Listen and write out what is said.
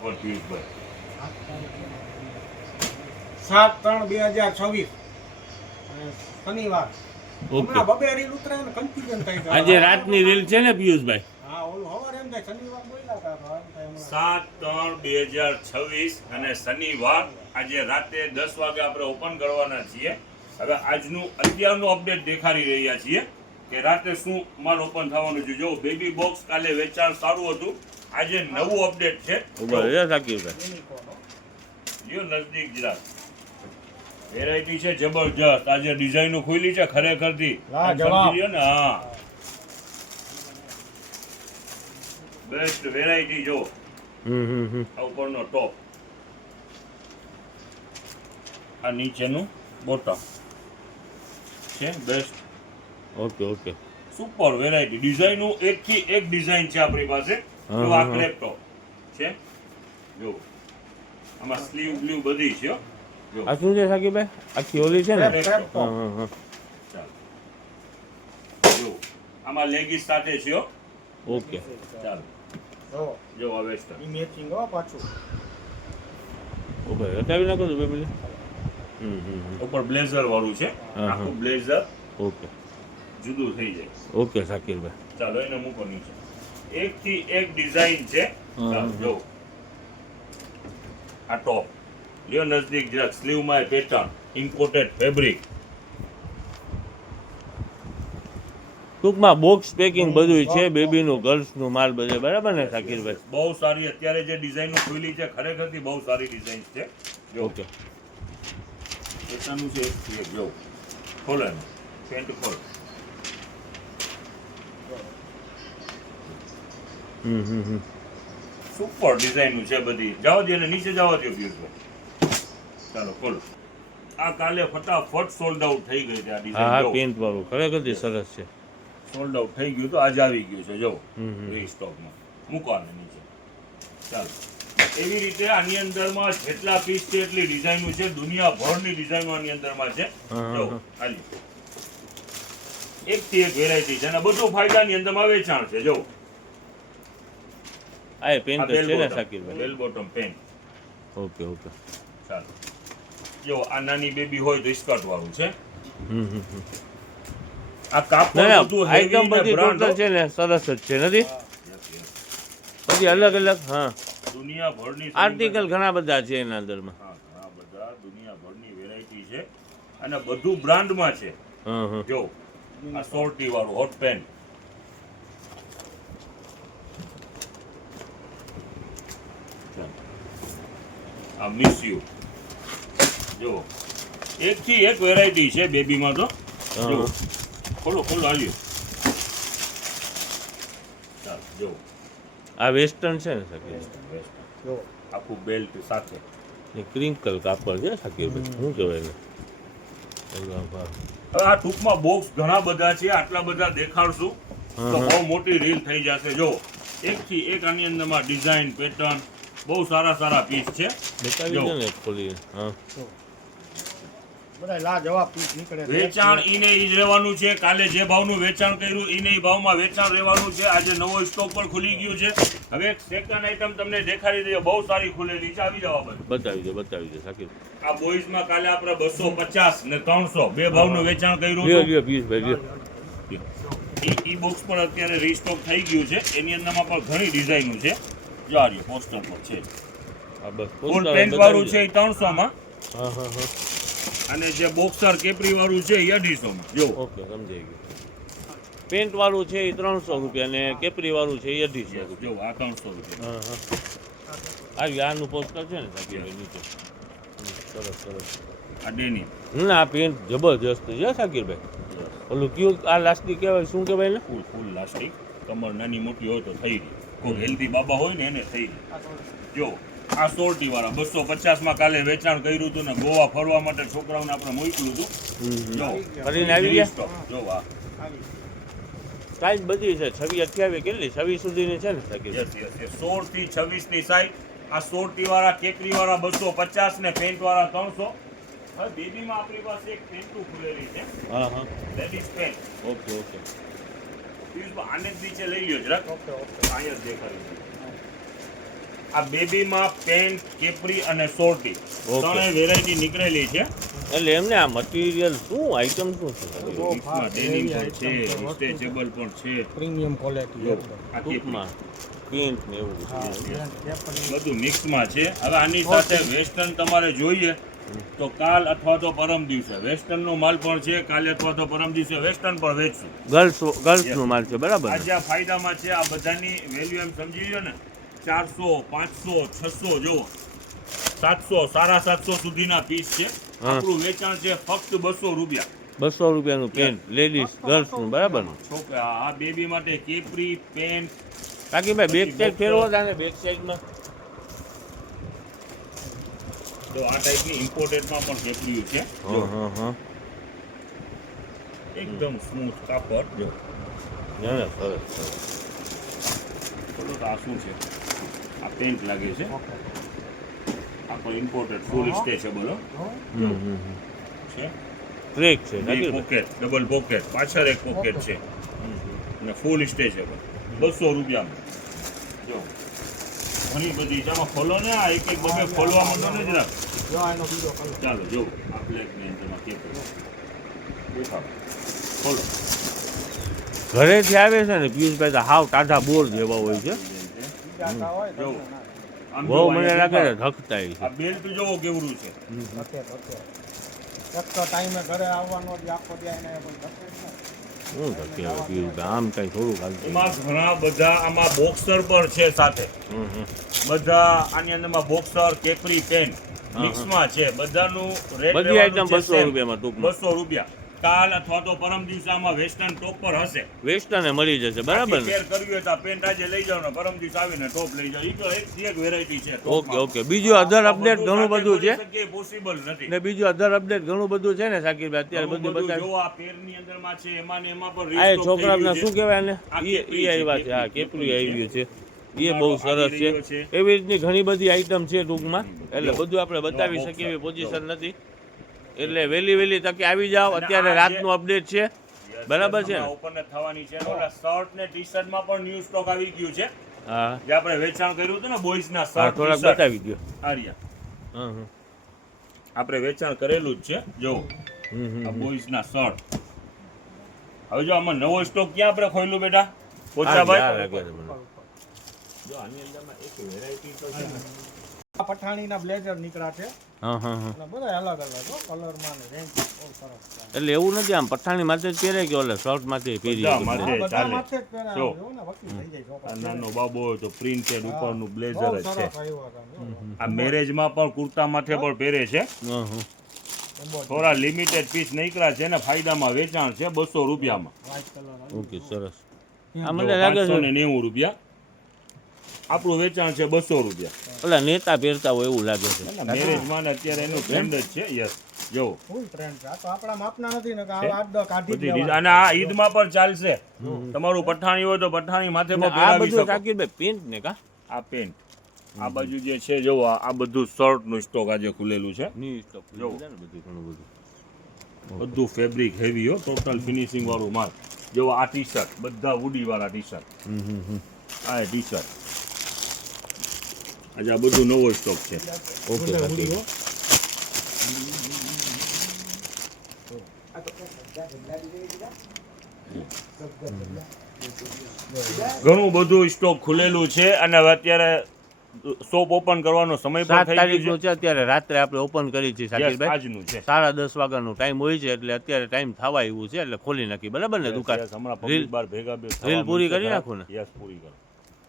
7/3/2026 શનિવાર. હમણાં બબે રીલ ઉતરાય ને કન્ફ્યુઝન થઈ જાય. આજે રાતની રીલ છે ને પિયુષભાઈ? હા, ઓલું હવાર એમ થાય શનિવાર બોલ્યા હતા તો એમ થાય હમણાં. 7/3/2026 અને શનિવાર આજે રાતે 10 વાગે આપણે ઓપન કરવાના છીએ. હવે આજનું અત્યારનું અપડેટ દેખાડી રહ્યા છીએ કે રાતે શું માલ ઓપન થવાનું છે. જો બેબી બોક્સ કાલે વેચાણ સારું હતું, આજે નવું અપડેટ છે. લ્યો નજદીક જરાક વેરાયટી છે જબરજસ્ત. આજે ડિઝાઇનો ખુલી છે ખરેખરથી સમજી લ્યો ને. હા, બેસ્ટ વેરાયટી જો. આ ઉપરનો ટોપ, આ નીચેનું બોટમ છે. બેસ્ટ. Okay super variety. ડિઝાઇનો એકથી એક ડિઝાઇન છે આપણી પાસે. જો આ ક્રેપ ટોપ છે, જો આમાં સ્લીવ બ્લ્યુ બધી છે. જો આ શું છે સાકીભાઈ? આખી ઓલી છે ને? ચાલો જો આમાં લેગીસ સાથે છે. ઓકે ચાલો જો આ વેસ્ટર્ન ઈ મેચિંગ હો પાછું. ઓકે હટાવી નાખો તો ફેમિલી. ઉપર બ્લેઝર વાળું છે. આખું બ્લેઝર ઓકે જુદું થઈ જાય. ઓકે સાકીરભાઈ. ચાલો એને મૂકો નીચે. એકથી એક ડિઝાઇન છે. ચાલો જો આ ટોપ લ્યો નજદીક જરાક. સ્લીવમાં પેટર્ન ઇમ્પોર્ટેડ ફેબ્રિક. ટૂંકમાં બોક્સ પેકિંગ બધું છે. બેબીનું ગર્લ્સનું માલ બધે બરાબર ને સાકીરભાઈ? બહુ સારી અત્યારે જે ડિઝાઇનો ખુલી છે ખરેખરથી બહુ સારી ડિઝાઇન છે. જો ઓકે પેટર્નનું છે એક જો. ખોલો એને પેન્ટ ખોલ. સુપર ડિઝાઇનનું છે બધી. જાઓ દે એને નીચે જવા દો પિયુષભાઈ. ચાલો ખોલો. આ કાલે ફટાફટ સોલ્ડ આઉટ થઈ ગઈ છે આ હા ડિઝાઇન. જો પેન્ટ વાળું ખરેખરથી સરસ છે. સોલ્ડ આઉટ થઈ ગયું તો આજે આવી ગયું છે. જો સ્ટોકમાં મૂકો આને નીચે. ચાલો એવી રીતે આની અંદરમાં જેટલા પીસ છે એટલી ડિઝાઇનો છે. દુનિયાભરની ડિઝાઇનો આની અંદરમાં છે. જો ખાલી એકથી એક વેરાયટી છે અને બધું ફાયદાની અંદરમાં વેચાણ છે. જો આ પેન્ટ છે ને સાકીરભાઈ? બેલ બોટમ પેન્ટ. ઓકે ચાલો જો આ નાની બેબી હોય તો સ્કર્ટ વાળું છે. આ કાપડ બધું આઈટમ હેવી ને બધી બ્રાન્ડ ટોટલ છે ને સરસ જ છે નથી? બધી અલગ અલગ. હા, દુનિયાભરની આર્ટિકલ ઘણા બધા છે એના અંદરમાં. હા, ઘણા બધા દુનિયાભરની વેરાયટી છે અને બધું બ્રાન્ડમાં છે. જો આ સોર્ટી વાળું હોટ પેન્ટ. આ મિસ યુ. જો એકથી એક વેરાયટી છે બેબીમાં તો. જો ખોલો આલ્યો. ચાલો જો આ વેસ્ટર્ન છે ને સાકીરભાઈ? જો આખું બેલ્ટ સાથે. એ ક્રિંકલ કાપડ છે સાકીરભાઈ. શું કહેવાય ને? હવે આ ટૂંકમાં બોક્સ ઘણા બધા છે. આટલા બધા દેખાડશું તો બહુ મોટી રીલ થઈ જશે. જો એકથી એક આની અંદરમાં ડિઝાઇન પેટર્ન બહુ સારા પીસ છે. બતાવી દો ને ખોલી. હા, બધા લાજવાબ પીસ નીકળે. વેચાણ ઈને ઈ જ રહેવાનું છે. કાલે જે ભાવનું વેચાણ કર્યું ઈને ઈ ભાવમાં વેચાણ રહેવાનું છે. આજે નવો સ્ટોક પણ ખુલી ગયું છે. હવે એક સેકન્ડ આઈટમ તમને દેખાડી દઈએ. બહુ સારી ખુલેલી છે. આવી જાવ બતાવી દો સાકીર. આ બોઈઝમાં કાલે આપણે 250 ને 300 બે ભાવનું વેચાણ કર્યું લ્યો હતું. પિયુષભાઈ લ્યો. ઈ બોક્સ પણ અત્યારે રીસ્ટોક થઈ ગયું છે. એની અંદરમાં પણ ઘણી ડિઝાઇનો છે. જો આ રહ્યો પોસ્ટર પર છે. આ બસ ફૂલ પેન્ટ વાળું છે એ 300 માં. હા અને જે બોક્સર કેપરી વાળું છે એ 250 માં. જો ઓકે સમજાઈ ગયું. પેન્ટ વાળું છે એ 300 રૂપિયા અને કેપરી વાળું છે એ 250 રૂપિયા. જો આ 300 રૂપિયા. આનું પોસ્ટર છે ને સાકીરભાઈ નીચે. સરસ. આ ડેની. આ પેન્ટ જબરજસ્ત છે સાકીરભાઈ. ઓલું કયું આ લાસ્ટિક કહેવાય? શું કહેવાય ને? ફૂલ લાસ્ટિક. કમર નાની મોટી હોય તો થઈ રહી. કોઈ હેલ્ધી બાબા હોય ને એને થઈ રહી. જો આ સોર્ટી વાળા 250 માં કાલે વેચાણ કર્યું હતું ને ગોવા ફરવા માટે છોકરાઓને આપણે મોકલ્યું હતું. જો ફરીને આવી ગયા. જો આ સાઈઝ બધી છે. 26 28 કેટલી 26 સુધીની છે ને સાકીરભાઈ? 16 થી 26 ની સાઈઝ. આ સોર્ટી વાળા કેપરી વાળા 250 ને પેન્ટ વાળા 300. હવે બેબીમાં આપણી પાસે એક પેન્ટુ ખુલેલી છે. હા લેડીઝ પેન્ટ. ઓકે આને જ નીચે લઈ લ્યો જરાક. ઓકે અહીંયા જ દેખાડી. આ બેબીમાં પેન્ટ, કેપરી અને સોર્ટી Okay. ત્રણેય વેરાયટી નીકળેલી છે. એટલે એમને આ મટીરિયલ શું આઈટમ શું છે મિક્સમાં ડેનિમ પણ છે, સ્ટ્રેચેબલ પણ છે. પ્રીમિયમ ક્વોલિટી જો આ કેપરી ટૂંકમાં પ્રિન્ટ ને એવું બધું. બધું મિક્સમાં છે. હવે આની સાથે વેસ્ટર્ન તમારે જોઈએ તો કાલ અથવા તો પરમ દિવસે વેસ્ટર્નનો માલ પણ છે. કાલે અથવા તો પરમ દિવસે વેસ્ટર્ન પણ વેચશું. ગર્લ્સનું માલ છે બરાબર ને? આજે આ ફાયદામાં છે. આ બધાની વેલ્યુ એમ સમજી લો ને 400, 500, 600 જોવો 700, 750 સુધીના પીસ છે. હા. આપણું વેચાણ છે ફક્ત 200 રૂપિયા. 200 રૂપિયાનું પેન્ટ લેડીઝ ગર્લ્સનું બરાબર ને? છોકરા આ બેબી માટે કેપરી, પેન્ટ. બાકી ભાઈ બેક સાઈડ ફેરવો તાને બેક સાઈડમાં તો આ ટાઈપની ઇમ્પોર્ટેડમાં પણ કેપરીઓ છે. જો હા એકદમ સ્મૂથ કાપડ. જો ના ના સરસ સરસ. બોલો તો આ શું છે? આ પેન્ટ લાગે છે. આ પણ ઇમ્પોર્ટેડ ફૂલ સ્ટ્રેચેબલ છે. ટ્રેક છે બે સાચી પોકેટ, ડબલ પોકેટ, પાછળ એક પોકેટ છે અને ફૂલ સ્ટ્રેચેબલ 200 રૂપિયામાં. જો ઘણી બધી છે. આમાં ખોલો ને આ એક એક બબે ખોલવા માંડો ને જરાક. જો આનો બીજો કલર ચાલો જો આ બ્લેક ને તેમાં કેપરી દેખાવ ખોલો. ઘરેથી આવે છે ને પિયુષભાઈ તો હાવ ટાઢા બોર જેવા હોય છે. જાતા હોય તો જો આમ બહુ જો મને અહીંયા લાગે છે દેખાવ. ધકતા છે. આ બેલ્ટ જોવો કેવડું છે. એક તો ટાઈમે ઘરે આવવાનો જ આખો દી એને કોઈ ધકે જ નહીં. શું ધકે પિયુષભાઈ આમ કઈ થોડુંક હાલતું. એમાં ઘણા બધા આમાં બોક્સર પણ છે સાથે. બધા આની અંદરમાં બોક્સર, કેપરી, પેન્ટ મિક્સમાં છે. બધાનું રેટ બધી આઈટમ 200 રૂપિયામાં ટૂંકમાં 200 રૂપિયા. કાલ અથવા તો પરમ દિવસે આમાં વેસ્ટર્ન ટોપ પર હશે. વેસ્ટર્ને મળી જશે બરાબર ને? પેર કરવી હોય તો આ પેન્ટ આજે લઈ જાવ ને પરમ દિવસે આવીને ટોપ લઈ જાવ. ઈ તો એક વેરાયટી છે. ઓકે ઓકે બીજું અધર અપડેટ ઘણું બધું છે પોસિબલ નથી. ને બીજું અધર અપડેટ ઘણું બધું છે ને સાકીરભાઈ અત્યારે બધું બતાવી. જો આ પેરની અંદરમાં છે એમાં ને એમાં પણ આ restock થઈ છોકરાને ગયું શું છે. કહેવાય ને આ એ કેપરી આવ્યા છે, છે હા કેપરી આવ્યું છે એ મારો બહુ સરસ આવી રહ્યો છે. છે. એવી રીતની ઘણી બધી આઈટમ છે ટૂંકમાં એટલે જો. બધું આપણે બતાવી જો, શકીએ એવી બોક્સર. પોઝિશન નથી એટલે વહેલી તકે આવી જાઓ. અને અત્યારે આ રાતનું અપડેટ છે બરાબર છે ને? ઓપન થવાની છે. ઓલા શર્ટ ને ટી-શર્ટ માં પણ ન્યૂ સ્ટોક આવી ગયું છે. હા જે આપણે વેચાણ કર્યું હતું ને બોಯ್સ ના હા શર્ટ થોડાક ટી-શર્ટ. બતાવી દો. આર્યા હા હા આપણે વેચાણ કરેલું જ છે. જો આ બોಯ್સ ના શર્ટ. હવે જો આમાં નવો સ્ટોક ક્યાં આપણે ખોલ્યું બેટા પોચાભાઈ? જો આની અંદરમાં એક વેરાયટી તો છે ને. આ પઠાણીના બ્લેઝર નીકળ્યા છે હા હા હા અને બધા અલગ અલગ હો કલરમાં ને રેન્જ બહુ સરસ છે. એટલે એવું નથી આમ પઠાણી માથે જ પહેરે કે ઓલે શર્ટ માથે પહેરી બધા શકે? માથે. આ બધા ચાલે. માથે જ પહેરાય. જો. આમ જોવો ને વકીલ થઈ જાય છોકરા. આ નાનો બાબો હોય તો પ્રિન્ટેડ ઉપરનું બહુ બ્લેઝર જ સરસ છે. આવ્યો હતા, જો. આ મેરેજમાં પણ કુર્તા માથે પણ પહેરે છે. હા હા એમ્બોઝ થોડા લિમિટેડ પીસ નીકળ્યા છે ને ફાયદામાં વેચાણ છે 200 રૂપિયામાં. વ્હાઈટ કલર ઓકે સરસ આ જો મને લાગે છે 590 રૂપિયા. આપણું વેચાણ છે 200 રૂપિયા. ઓલા નેતા પહેરતા હોય એવું લાગે છે. મેરેજમાં ને અત્યારે એનું ટ્રેન્ડ જ છે. યસ જો ફૂલ ટ્રેન્ડ છે. આ તો આપણા માપના નથી ને કે આ આઠ દસ કાઢી જ બધી લેવાના. ડિઝાઇન. અને આ ઈદમાં પણ ચાલશે. તમારું પઠાણી હોય તો પઠાણી માથે પણ આ પહેરાવી બધું શકો. સાકીરભાઈ પેન્ટ ને કા આ પેન્ટ આ બાજુ જે છે જો આ બધું શર્ટ નું સ્ટોક આજે ખુલેલું છે. ની સ્ટોક જો. ને બધું ઘણું બધું બધું ફેબ્રિક હેવી હો ટોટલ ફિનિશિંગ વાળું માલ. જો આ ટી શર્ટ બધા વુડી વાળા ટી શર્ટ. આ ટી શર્ટ આજે આ બધું નવો સ્ટોક છે. ઓકે સાકીર ઘણું બધું સ્ટોક ખુલેલું છે અને હવે અત્યારે શોપ ઓપન કરવાનો સમય 7 પણ થઈ તારીખનું ગયો છે અત્યારે રાત્રે આપણે ઓપન કરી છે છે. Yes, સાકીરભાઈ આજનું છે. 10:30 વાગ્યાનો ટાઈમ હોય છે એટલે અત્યારે ટાઈમ થવા એવું છે એટલે ખોલી નાખી બરાબર ને Yes, દુકાન yes, હમણાં રીલ પબ્લિક બાર ભેગા રીલ પૂરી કરી નાખું ને? યસ પૂરી કરો.